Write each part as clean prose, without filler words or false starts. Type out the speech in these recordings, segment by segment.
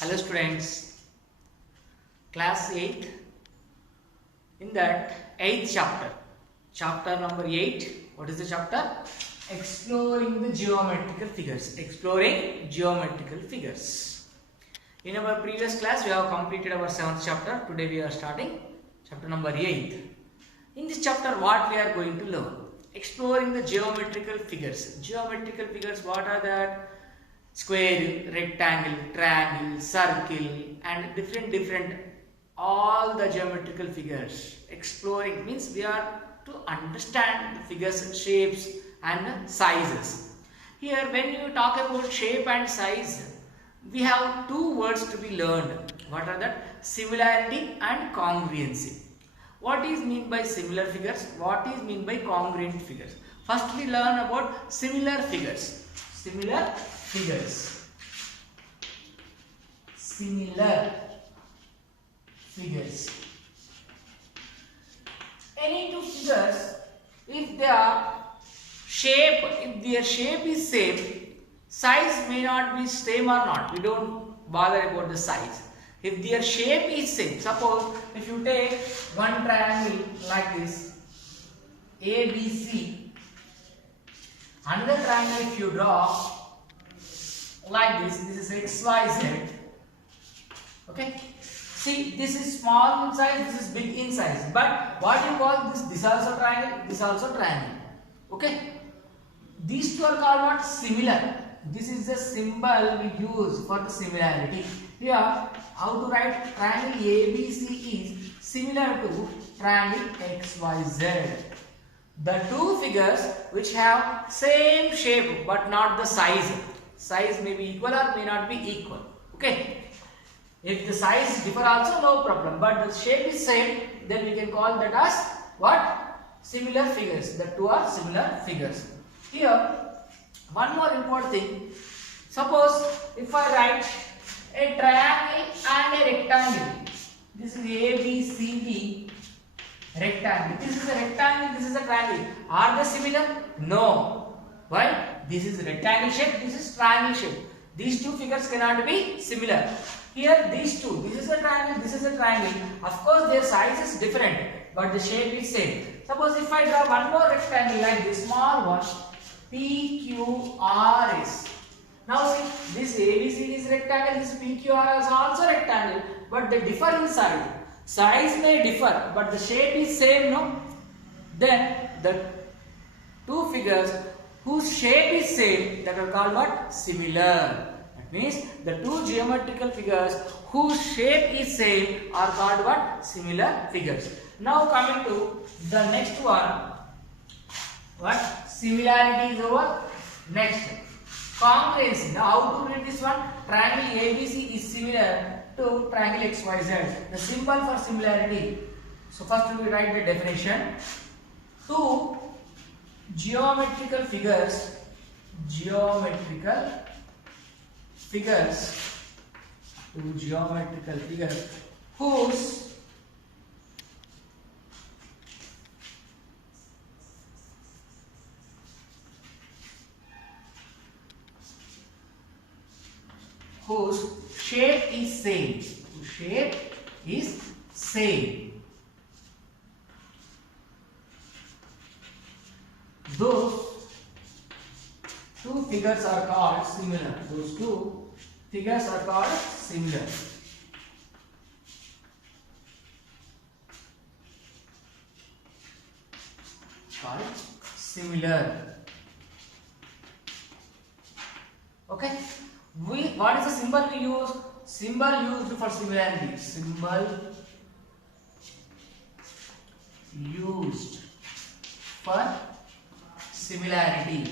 Hello students, class 8th. In that 8th chapter number 8, what is the chapter? Exploring the geometrical figures. Exploring geometrical figures. In our previous class, we have completed our 7th chapter. Today we are starting chapter number 8. In this chapter, what we are going to learn? Exploring the geometrical figures. Geometrical figures, what are that? Square, rectangle, triangle, circle, and different all the geometrical figures. Exploring means we are to understand the figures, shapes and sizes. Here when you talk about shape and size, we have two words to be learned. What are that? Similarity and congruency. What is mean by similar figures? What is mean by congruent figures? First we learn about similar figures. Similar figures. Similar figures. Any two figures, if their shape is same, size may not be same or not. We don't bother about the size. If their shape is same, suppose if you take one triangle like this, ABC, another triangle if you draw like this is XYZ. Okay, see, this is small in size, this is big in size, but what you call this also triangle, this also triangle. Okay, these two are called what? Similar. This is the symbol we use for the similarity. Here, how to write? Triangle ABC is similar to triangle XYZ. The two figures which have same shape but not the size. Size may be equal or may not be equal. Okay. If the size differ also, no problem. But the shape is same, then we can call that as what? Similar figures. The two are similar figures. Here, one more important thing. Suppose if I write a triangle and a rectangle. This is ABCD rectangle. This is a rectangle, this is a triangle. Are they similar? No. Why? This is rectangle shape, this is triangle shape. These two figures cannot be similar. Here these two, this is a triangle, this is a triangle. Of course their size is different, but the shape is same. Suppose if I draw one more rectangle like this small one, PQRS. Now see, this ABCD is rectangle, this PQR is also rectangle, but they differ in size. Size may differ, but the shape is same, no? Then the two figures whose shape is same, that are called what? Similar. That means the two geometrical figures whose shape is same are called what? Similar figures. Now coming to the next one. What? Similarity is over. Next. Congruency. Now how to read this one? Triangle ABC is similar to triangle XYZ. The symbol for similarity. So first we write the definition. Two geometrical figures whose shape is same. Those two figures are called similar. Those two figures are called similar. Okay. What is the symbol we use? Symbol used for similarity. Symbol used for similarity.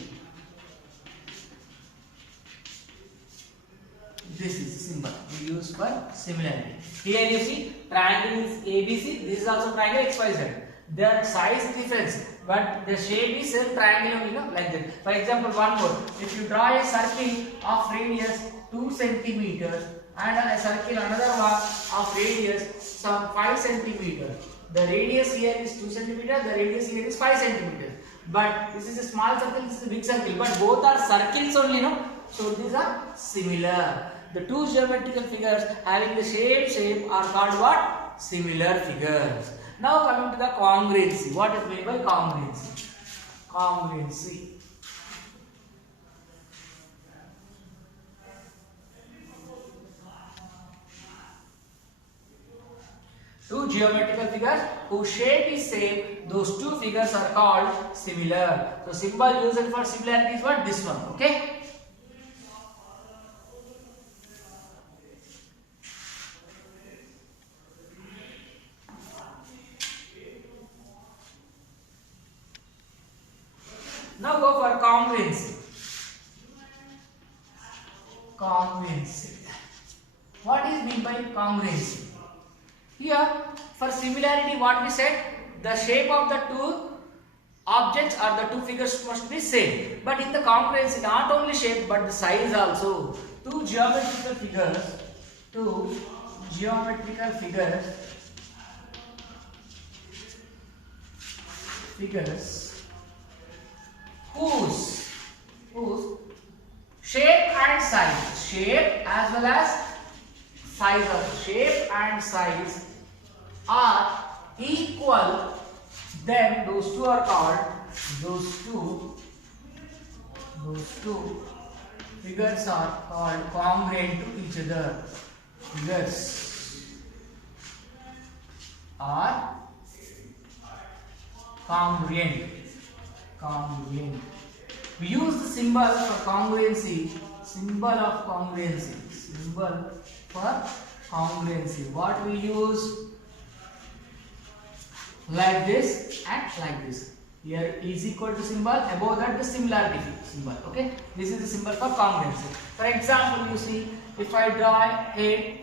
This is the symbol we use for similarity. Here you see triangle is ABC. This is also triangle XYZ. Their size difference, but the shape is same triangle only, like that. For example, one more. If you draw a circle of radius 2 centimeters and a circle another one of radius some 5 centimeters. The radius here is 2 centimeters. The radius here is 5 centimeters. But this is a small circle, this is a big circle. But both are circles only, no? So these are similar. The two geometrical figures having the same shape are called what? Similar figures. Now coming to the congruency. What is meant by congruency? Congruency. Two geometrical figures whose shape is same, those two figures are called similar. So symbol used for similarity is what? This one. Okay. Now go for congruency. Congruency. What is meant by congruency? Here, for similarity, what we said, the shape of the two objects or the two figures must be same. But in the congruency, not only shape but the size also. Two geometrical figures whose shape and size, shape as well as size of shape and size are equal, then those two are called, those two figures are called congruent to each other. Figures are congruent. We use the symbol for congruency, what we use? Like this and like this. Here is equal to symbol, above that the similarity symbol. Okay, this is the symbol for congruency. For example, you see, if I draw a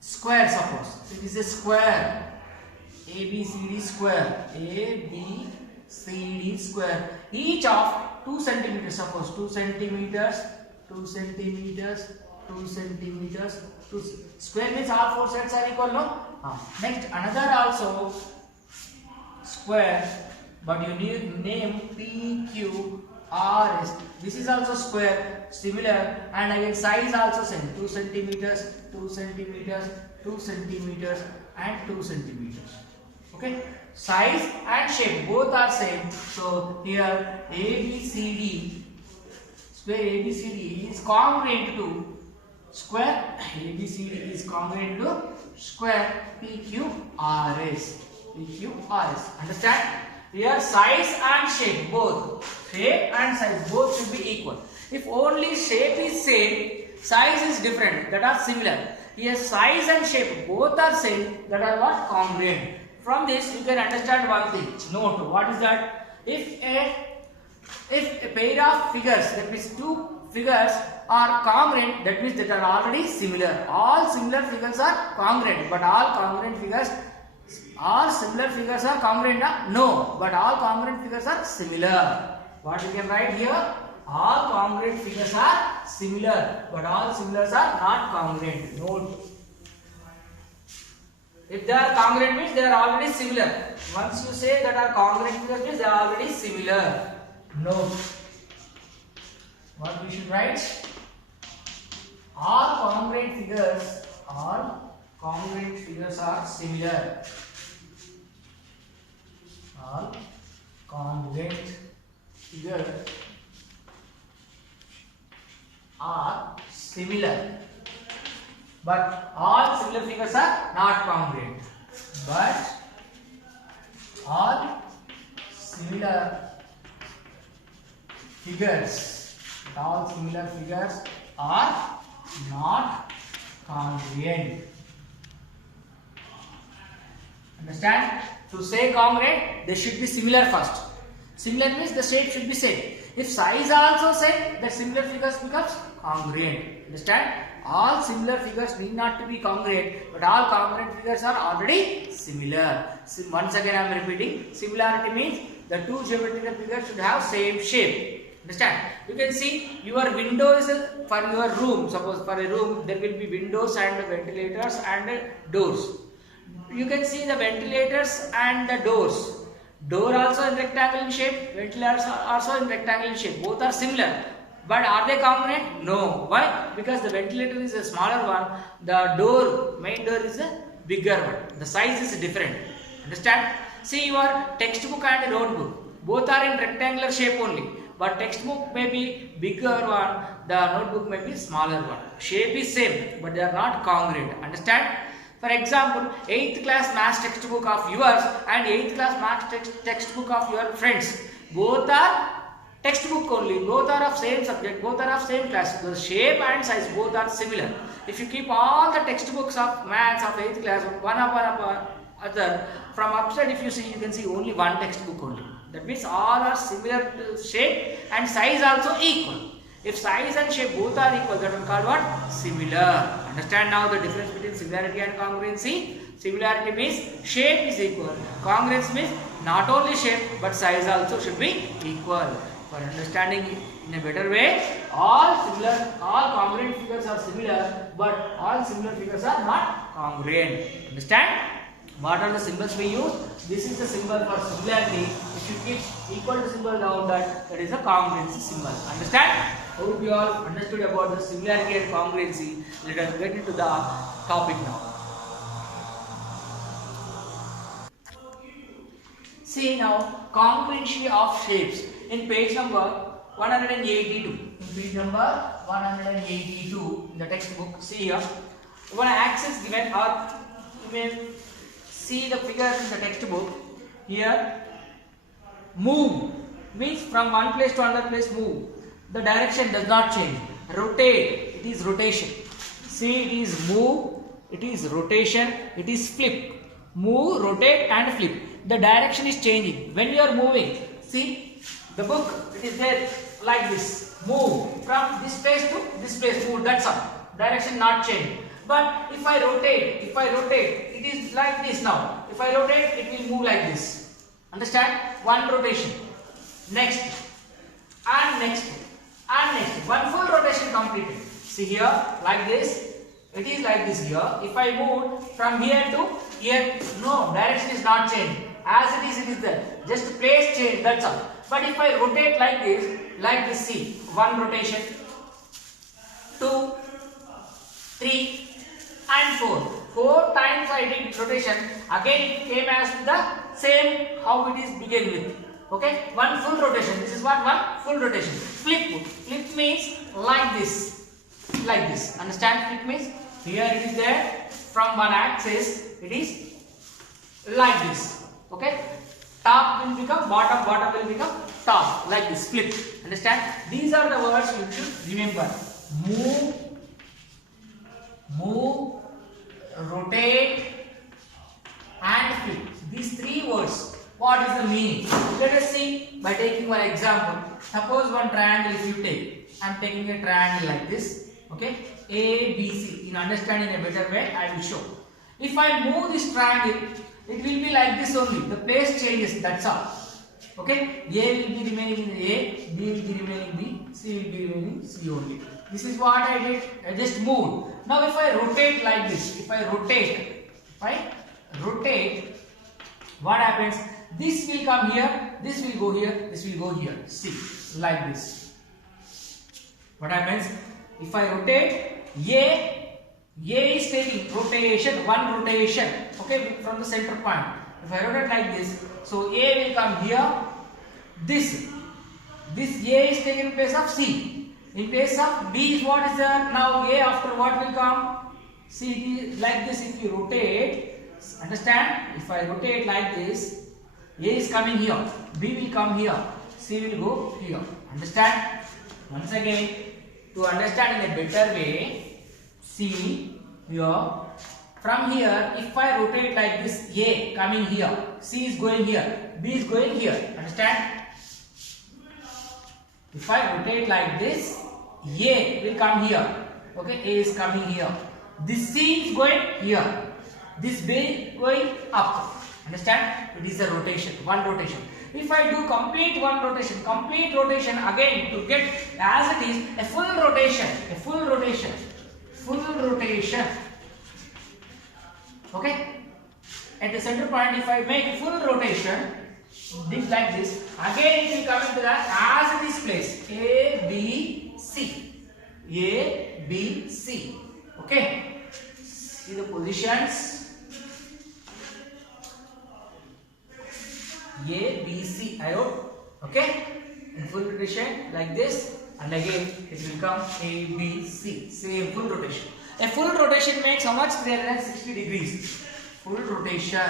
square, suppose it is a square, ABCD square, ABCD square, each of 2 centimeters, suppose 2 centimeters, 2 centimeters, 2 centimeters, 2 square means all 4 sides are equal, no? Next, another also square, but you need name PQRS. This is also square, similar, and again size also same, 2 centimeters, 2 centimeters, 2 centimeters, and 2 centimeters. Okay, size and shape both are same. So here ABCD, square ABCD is congruent to square, ABCD is congruent to square PQRS. Understand? Here size and shape both, shape and size both should be equal. If only shape is same, size is different, that are similar. Here size and shape both are same, that are what? Congruent. From this you can understand one thing. Note, what is that? If a pair of figures, that means two figures are congruent, that means that are already similar. All similar figures are congruent, but all similar figures are congruent? No, but all congruent figures are similar. What you can write here? All congruent figures are similar, but all similars are not congruent. Note. If they are congruent means they are already similar. Once you say that are congruent figures means they are already similar. Note. What we should write? All congruent figures are similar. All congruent figures are similar, but all similar figures are not congruent. But all similar figures are not congruent. Understand? To say congruent, they should be similar first. Similar means the shape should be same. If size also same, the similar figures becomes congruent. Understand? All similar figures need not to be congruent, but all congruent figures are already similar. So once again I am repeating, similarity means the two geometrical figures should have same shape. Understand? You can see your windows for your room. Suppose for a room there will be windows and ventilators and doors. You can see the ventilators and the doors. Door also in rectangle shape, ventilators are also in rectangle shape. Both are similar. But are they congruent? No. Why? Because the ventilator is a smaller one, the door, main door is a bigger one. The size is different. Understand? See your textbook and notebook. Both are in rectangular shape only. But textbook may be bigger one, the notebook may be smaller one. Shape is same, but they are not congruent. Understand? For example, 8th class maths textbook of yours and 8th class maths textbook of your friends. Both are textbook only, both are of same subject, both are of same class. The shape and size both are similar. If you keep all the textbooks of maths of 8th class one upon other, from upside if you see, you can see only one textbook only. That means all are similar shape and size also equal. If size and shape both are equal, that is called what? Similar. Understand now the difference between similarity and congruency? Similarity means shape is equal. Congruency means not only shape but size also should be equal. For understanding in a better way, all congruent figures are similar, but all similar figures are not congruent. Understand? What are the symbols we use? This is the symbol for similarity. If you keep equal to symbol down that is a congruency symbol. Understand? Hope you all understood about the similarity and congruency. Let us get into the topic now. See now, congruency of shapes in page number 182. In page number 182 in the textbook, see here, one axis given, or you may see the figure in the textbook. Here, move means from one place to another place, move. The direction does not change. Rotate, it is rotation. See, it is move, it is rotation, it is flip. Move, rotate and flip. The direction is changing. When you are moving, see the book, it is there like this. Move from this place to this place, move, that's all. Direction not change. But if I rotate, it is like this now. If I rotate, it will move like this. Understand? One rotation. Next. And next. And next. One full rotation completed. See here, like this. It is like this here. If I move from here to here, no, direction is not changed. As it is there. Just place change, that's all. But if I rotate like this, see. One rotation. 2, 3, and 4. 4 times I did rotation. Again it came as the same how it is begin with. Okay, one full rotation. This is what? One full rotation. Flip. Flip means like this. Like this. Understand? Flip means here it is there. From one axis it is like this. Okay. Top will become bottom. Bottom will become top. Like this. Flip. Understand? These are the words you should remember. Move, rotate and flip. These 3 words. What is the meaning? Let us see by taking one example. Suppose one triangle if you take. I am taking a triangle like this. Okay. A, B, C. In understanding a better way, I will show. If I move this triangle, it will be like this only. The place changes. That's all. Okay. A will be remaining in A, B will be remaining B, C will be remaining C only. This is what I did. I just moved. Now if I rotate like this, if I rotate, what happens? This will come here, this will go here, this will go here. See, like this. What happens? If I rotate, A is taking rotation, one rotation, okay, from the center point. If I rotate like this, so A will come here, this A is taking place of C. In place of B is what is there? Now A after what will come? See, like this if you rotate, understand? If I rotate like this, A is coming here, B will come here, C will go here. Understand? Once again, to understand in a better way, see here, from here, if I rotate like this, A coming here, C is going here, B is going here. Understand? If I rotate like this, A will come here. Okay, A is coming here. This C is going here. This B is going up. Understand? It is a rotation, one rotation. If I do complete rotation again to get as it is a full rotation. Okay? At the center point, if I make full rotation, this like this, again it will come into that as it is place. A, B, A, B, C. Okay. See the positions. A, B, C. I hope. Okay. In full rotation like this, and again it will come A, B, C. Same full rotation. A full rotation makes how much? 360 degrees. Full rotation.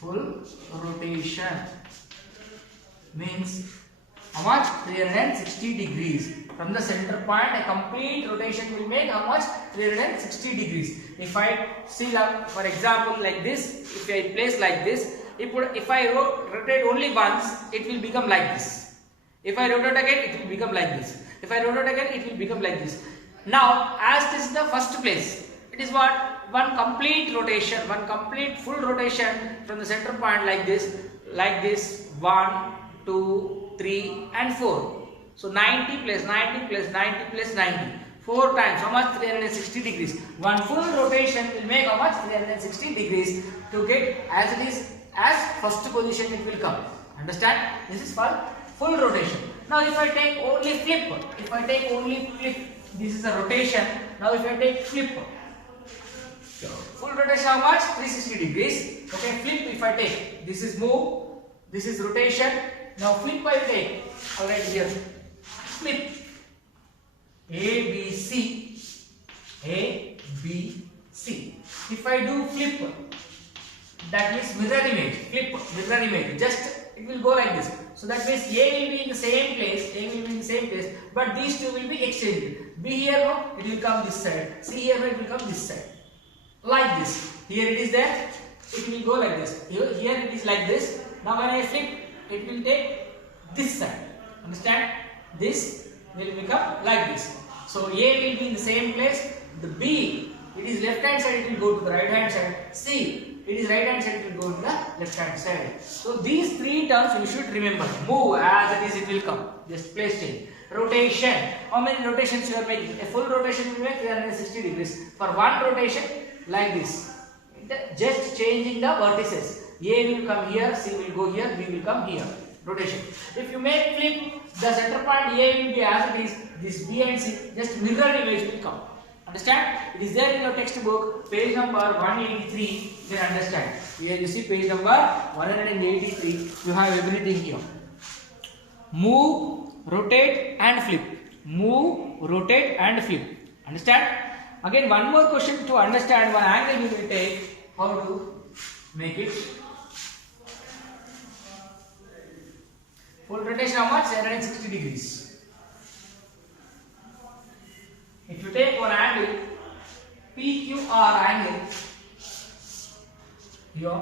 Full rotation means how much? 360 degrees. From the center point, a complete rotation will make how much? 360 degrees. If I see, for example, like this, if I place like this, if I rotate only once, it will become like this. If I rotate again, it will become like this. If I rotate again, it will become like this. Now, as this is the first place, it is what? One complete rotation, one complete full rotation from the center point like this, 1, 2, 3 and 4. So 90 plus 90 plus 90 plus 90. 4 times, how much? 360 degrees. One full rotation will make how much? 360 degrees to get as it is, as first position it will come. Understand? This is for full rotation. Now if I take only flip, this is a rotation. Now if I take flip, full rotation how much? 360 degrees. Okay, flip if I take, this is move, this is rotation. Now flip I take, alright here, flip, A, B, C, A, B, C. If I do flip, that means mirror image, flip, mirror image, just it will go like this. So that means A will be in the same place, but these two will be exchanged. B here, no, it will come this side, C here, no, it will come this side. Like this. Here it is there, it will go like this. Here it is like this. Now when I flip, it will take this side. Understand? This will become like this. So A will be in the same place. The B, it is left hand side, it will go to the right hand side. C, it is right hand side, it will go to the left hand side. So these three terms you should remember. Move, as it is, it will come. Just place change. Rotation. How many rotations you are making? A full rotation will make 360 degrees. For one rotation, like this. Just changing the vertices. A will come here, C will go here, B will come here. Rotation. If you make flip, the center point A will be as it is. This B and C, just mirror image will come. Understand? It is there in your textbook, page number 183. You can understand. Here you see page number 183. You have everything here. Move, rotate and flip. Move, rotate and flip. Understand? Again, one more question to understand one angle you will take. How to make it? Full rotation how much? 760 degrees. If you take one angle, PQR angle, here,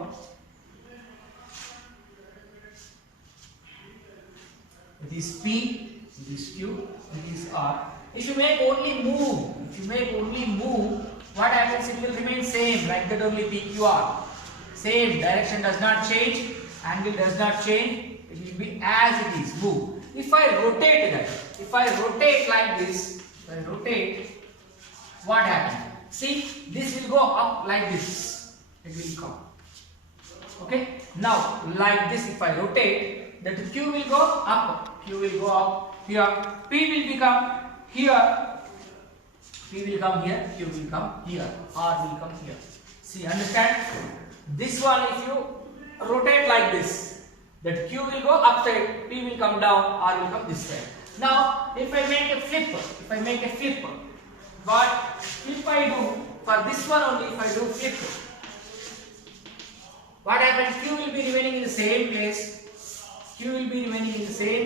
it is P, it is Q, it is R. If you make only move, what happens? It will remain same, like that only PQR. Same, direction does not change, angle does not change, it will be as it is, move. If I rotate that, if I rotate like this, what happens? See, this will go up like this, it will come. Okay, now like this, if I rotate, that Q will go up, here, P will become here, P will come here, Q will come here, R will come here. See, understand? This one, if you rotate like this, that Q will go upside, P will come down, R will come this side. Now, if I make a flip, what if I do for this one only? If I do flip, what happens? Q will be remaining in the same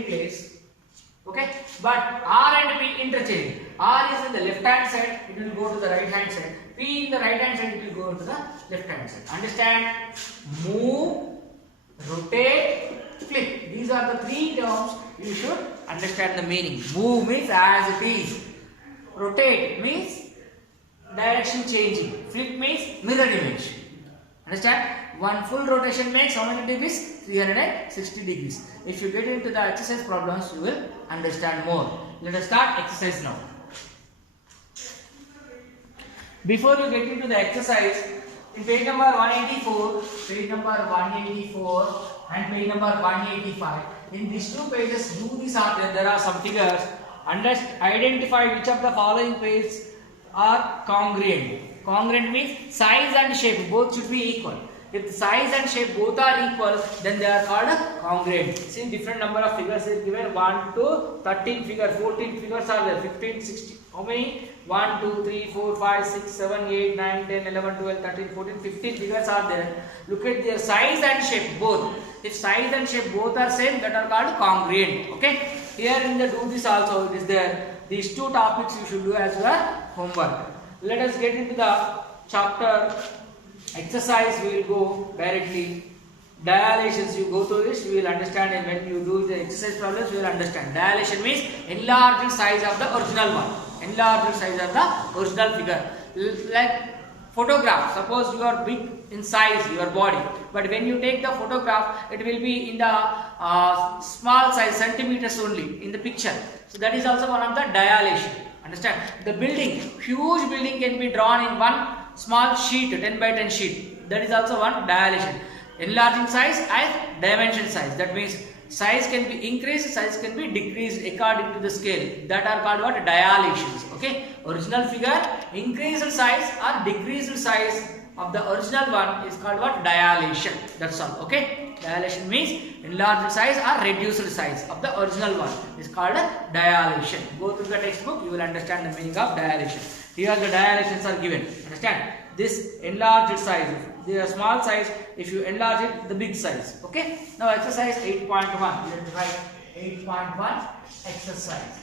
place. Okay, but R and P interchange. R is in the left hand side, it will go to the right hand side. P in the right hand side, it will go to the left hand side. Understand? Move, rotate, flip. These are the three terms you should understand the meaning. Move means as it is. Rotate means direction changing. Flip means mirror image. Understand? One full rotation makes how many degrees? 360 degrees. If you get into the exercise problems, you will understand more. Let us start exercise now. Before you get into the exercise, in page number 184 and page number 185, in these two pages, do this after. There are some figures. Identify which of the following pairs are congruent. Congruent means size and shape both should be equal. If the size and shape both are equal, then they are called congruent. See, different number of figures is given. 1 to 13 figures, 14 figures are there. 15, 16. How many? 1, 2, 3, 4, 5, 6, 7, 8, 9, 10, 11, 12, 13, 14, 15 figures are there. Look at their size and shape both. If size and shape both are same, that are called congruent. Okay. Here in the do this also it is there. These two topics you should do as your homework. Let us get into the chapter exercise. We will go directly. Dilatations, you go through this, you will understand, and when you do the exercise problems, you will understand. Dilation means enlarging size of the original one. Enlarging size of the original figure. Like photograph, suppose you are big in size, your body, but when you take the photograph, it will be in the small size, centimeters only in the picture. So that is also one of the dilation. Understand? The building, huge building can be drawn in one small sheet, 10 by 10 sheet. That is also one dilation. Enlarging size and dimension size. That means size can be increased, size can be decreased according to the scale. That are called what? Dilations. Okay. Original figure, increased size or decreased size of the original one is called what? Dilation. That's all. Okay. Dilation means enlarged size or reduced size of the original one is called dilation. Go through the textbook, you will understand the meaning of dilation. Here the dilations are given. Understand? This enlarged size, the small size, if you enlarge it, the big size. Okay. Now exercise 8.1. Let us write 8.1 exercise.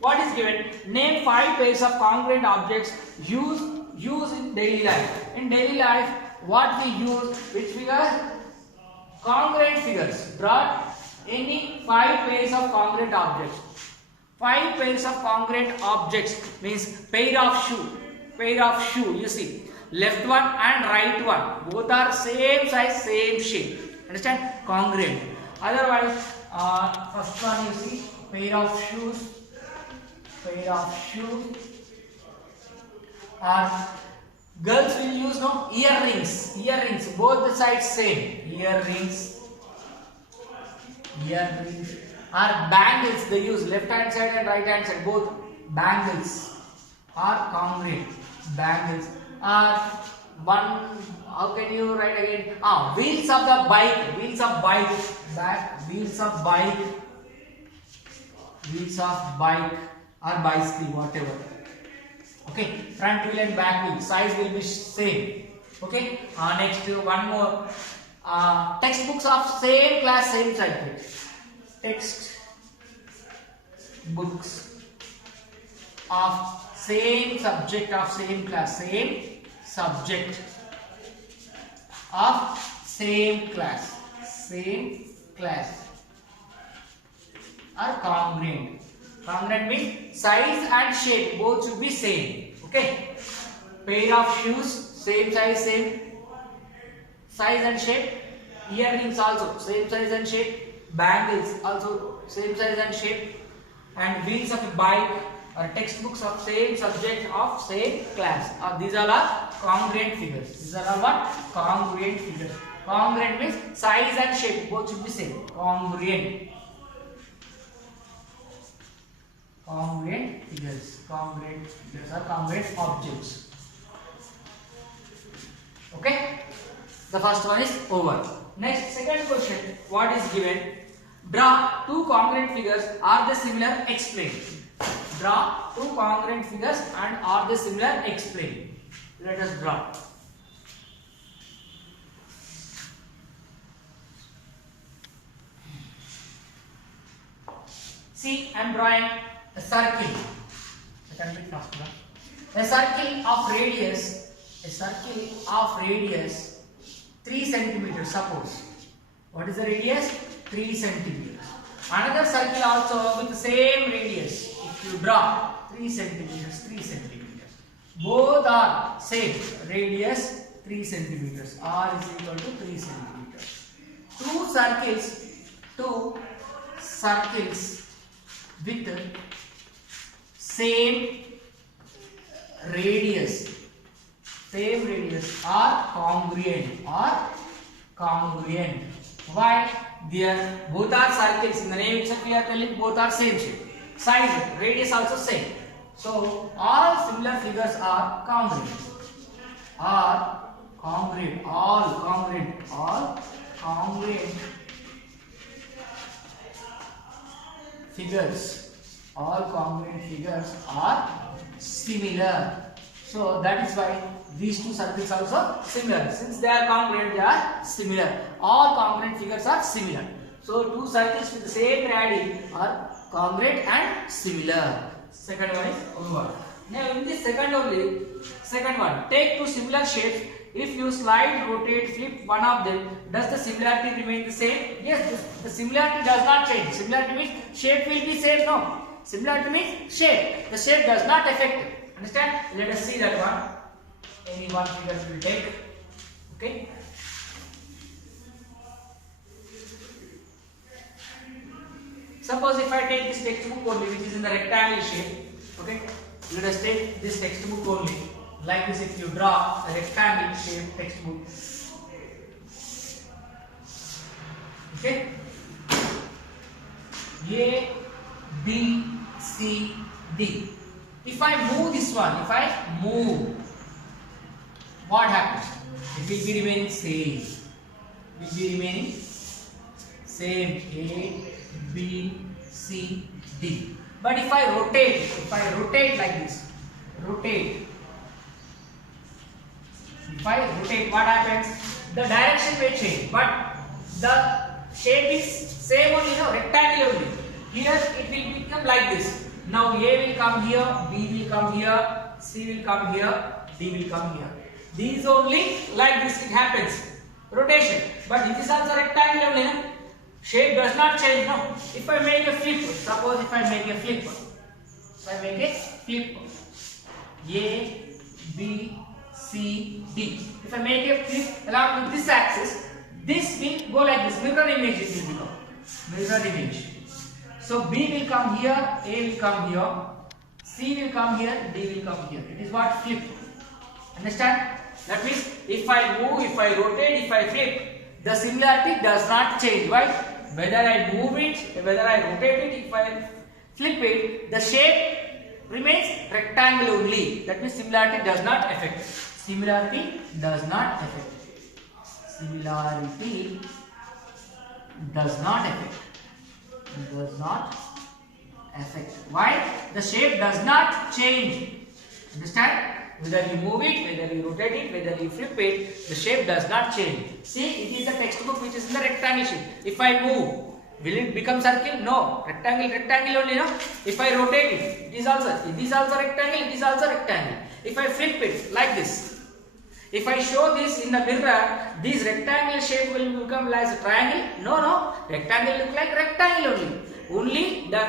What is given? Name 5 pairs of congruent objects used in daily life. In daily life, what we use? Which figures? Congruent figures. Draw any 5 pairs of congruent objects. 5 pairs of congruent objects means pair of shoe. Pair of shoe. You see, left one and right one. Both are same size, same shape. Understand? Congruent. Otherwise, first one you see, pair of shoes. Pair of shoes. Girls will use no earrings. Earrings. Both the sides same. Earrings. Earrings. Or bangles they use, left hand side and right hand side, both bangles are congruent. Bangles are one. How can you write again? Wheels of the bike. Wheels of bike. Back. Wheels of bike. Wheels of bike or bicycle, whatever. Okay. Front wheel and back wheel. Size will be same. Okay. Next one more. Textbooks of same class, same subject. Text books of same subject of same class, same subject of same class are congruent. Congruent means size and shape both should be same. Okay. Pair of shoes, same size and shape. Earrings also same size and shape. Bangles also same size and shape. And wheels of a bike or textbooks of same subject of same class. These are all congruent figures. These are all what? Congruent figures. Congruent means size and shape both should be same. Congruent. Congruent figures. Congruent figures are congruent objects. Okay. The first one is over. Next, second question. What is given? Draw 2 congruent figures. Are they similar? Explain. Draw 2 congruent figures and are they similar? Explain. Let us draw. See, I am drawing a circle. A circle of radius. A circle of radius 3 centimeters. Suppose. What is the radius? 3 centimeters. Another circle also with the same radius. If you draw 3 centimeters, 3 centimeters. Both are same. Radius 3 centimeters. R is equal to 3 centimeters. Two circles with same radius are congruent. Why? There both are circles. In the name itself we are telling both are same shape. Size, radius also same. So all similar figures are congruent. All congruent figures are similar. So that is why these two circles are also similar. Since they are congruent, they are similar. All congruent figures are similar. So two circles with the same radii are congruent and similar. Second one is over. Now in this second one, take two similar shapes. If you slide, rotate, flip one of them, does the similarity remain the same? Yes, the similarity does not change. Similarity means shape will be same. No, similarity means shape. The shape does not affect. Understand? Let us see that one. Any one figure will take. Okay. Suppose if I take this textbook only, which is in the rectangle shape. Okay. Let us take this textbook only. Like this, if you draw a rectangle shape textbook. Okay. A, B, C, D. If I move this one, what happens? It will be remaining same. A, B, C, D. But if I rotate like this, if I rotate, what happens? The direction may change, but the shape is same only, no, rectangle only. Here it will become like this. Now A will come here, B will come here, C will come here, D will come here. These only like this it happens. Rotation. But it is also rectangle only, no? Shape does not change, no? If I make a flip, suppose if I make a flip, A, B, C, D. If I make a flip along with this axis, this will go like this. Mirror image it will become. Mirror image. So B will come here, A will come here, C will come here, D will come here. It is what flip. Understand? That means if I move, if I rotate, if I flip, the similarity does not change. Why? Whether I move it, whether I rotate it, if I flip it, the shape remains rectangle only. That means similarity does not affect. Similarity does not affect. Why? The shape does not change. Understand? Whether you move it, whether you rotate it, whether you flip it, the shape does not change. See, it is a textbook which is in the rectangle shape. If I move, will it become circle? No. Rectangle only, no? If I rotate it, it is also rectangle, If I flip it like this, if I show this in the mirror, this rectangle shape will become like a triangle? No. Rectangle look like rectangle only. Only the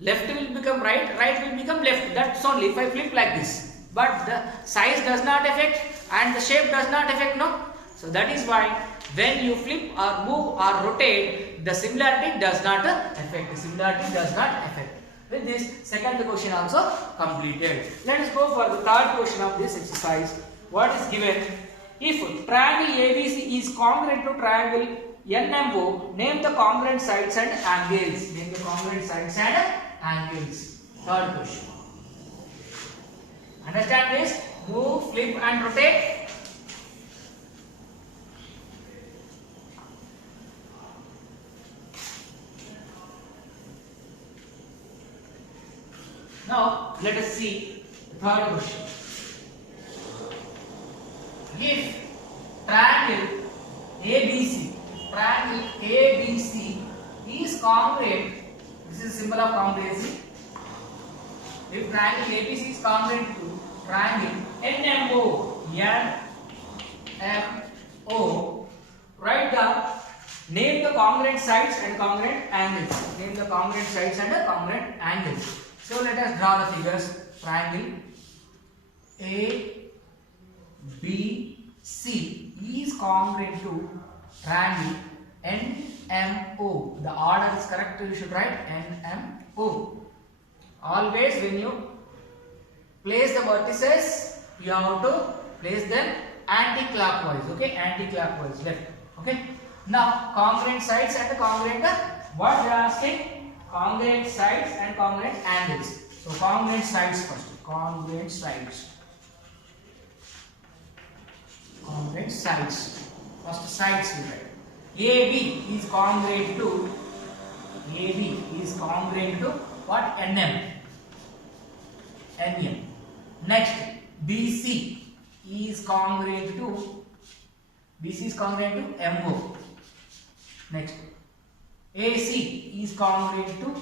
left will become right, right will become left. That's only if I flip like this. But the size does not affect and the shape does not affect, no? So that is why when you flip or move or rotate, the similarity does not affect. With this, second question also completed. Let us go for the third question of this exercise. What is given? If triangle ABC is congruent to triangle NMO, name the congruent sides and angles. Third question. Understand this? Move, flip and rotate. Now let us see the third question. If triangle ABC is congruent, this is symbol of congruency. If triangle ABC is congruent to triangle NMO, write the name the congruent sides and congruent angles. So let us draw the figures. Triangle ABC is congruent to triangle NMO. The order is correct. You should write NMO. Always when you place the vertices, you have to place them anti-clockwise. Okay, anti-clockwise left. Okay. Now congruent sides and congruent, what they are asking? Congruent sides and congruent angles. So congruent sides first. Congruent sides. Congruent sides. First sides we write. AB is congruent to what? NM. Next, BC is congruent to MO. Next, AC is congruent to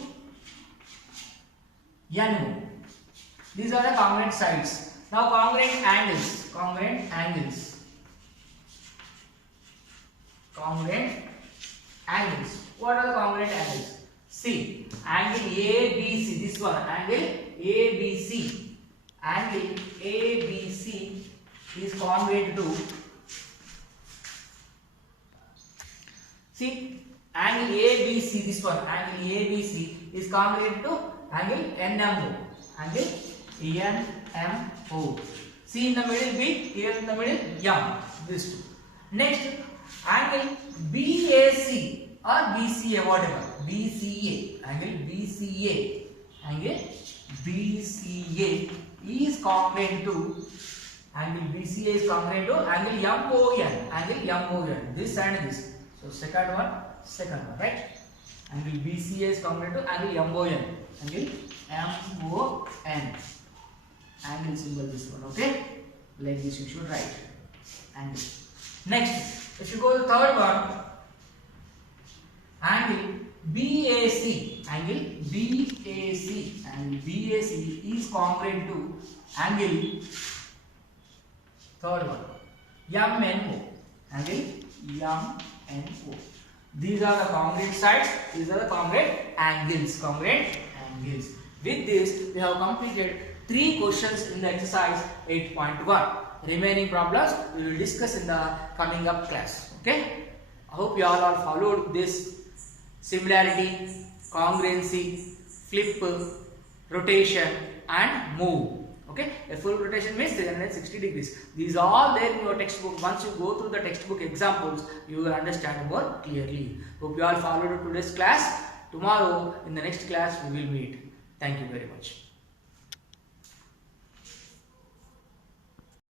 NO. These are the congruent sides. Now congruent angles. What are the congruent angles? See, angle ABC, this one, angle ABC is congruent to, see, angle ABC, this one, angle ABC is congruent to angle NMO, See in the middle B, here in the middle M, this two. Next, angle BAC or BCA, whatever, angle BCA is congruent to, angle MON, this and this. So second one, right? Angle BCA is congruent to angle MON, angle symbol this one, okay? Like this you should write. Angle. Next, if you go to the third one, angle BAC is congruent to angle, third one, MNO, These are the congruent sides, these are the congruent angles. With this, we have completed 3 questions in the exercise 8.1. Remaining problems we will discuss in the coming up class. Okay? I hope you all are followed this similarity, congruency, flip, rotation and move. Okay? A full rotation means 360 degrees. These are all there in your textbook. Once you go through the textbook examples, you will understand more clearly. Hope you all followed today's class. Tomorrow in the next class we will meet. Thank you very much.